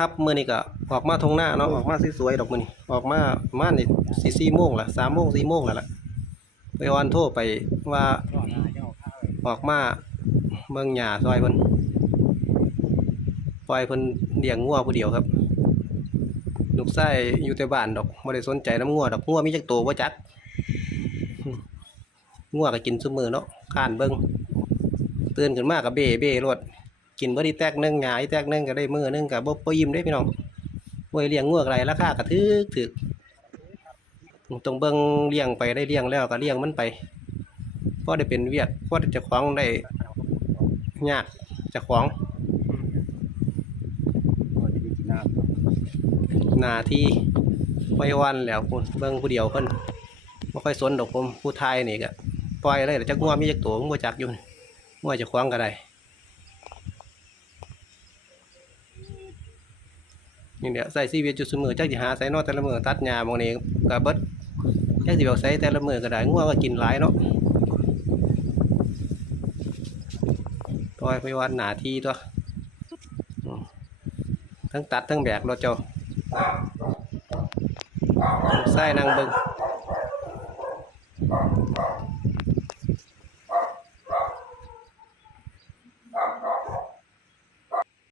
ครับมื้อนี้ก็ออกมาทงหน้าเนาะออกมาสวยๆดอกมื้อนี้ออกมาประมาณนี่สี่สี่โมงละสามโมงสี่โมงแล้วล่ะไปออนโทรไปว่าออกมาเบิ่งหญ้าซอยเพิ่นปล่อยเพิ่นเลี้ยงงัวผู้เดียวครับลูกชายอยู่แต่บ้านดอกบ่ได้สนใจน้ำงัวดอกงัวมีจักตัวบ่จักงัวก็กินซุมื้อเนาะข้านเบิ่งตื่นขึ้นมาก็เบ้เบ้รด กินบ่ได้แตกหนึงหงายแตกหนึงก็ได้มือหนึงก็บ่บ่ยิ้มเด้พี่น้องไว้เลี้ยงงัวอะไรราคาก็ถึกถึกต้องเบิ่งเลี้ยงไปได้เลี้ยงแล้วก็เลี้ยงมันไปพอได้เป็นเวียกพอได้เจะของได้ยากจะของนาที่ไว้วันแล้วพุ่นเบิ่งผู้เดียวเพิ่นบ่ค่อยสนดอกผมผู้ไทยนี่ก็ปล่อยเลยแต่จักงัวมีจักตัวผมบ่จักอยู่นี่งัวจะของก็ได้ นี่เดี๋ยวใส่ซีเวียจุดเสมอจักจิหาใส่นอแต่ละมือตัดหญ้ามองนี้กระเบิดจักจิบอกใส่แต่ละมือก็ได้ง่วก็กินหลายเนาะต่อยไปวันหนาที่ตัวทั้งตัดทั้งแบกเราเจ้าใส่นางเบิ้ง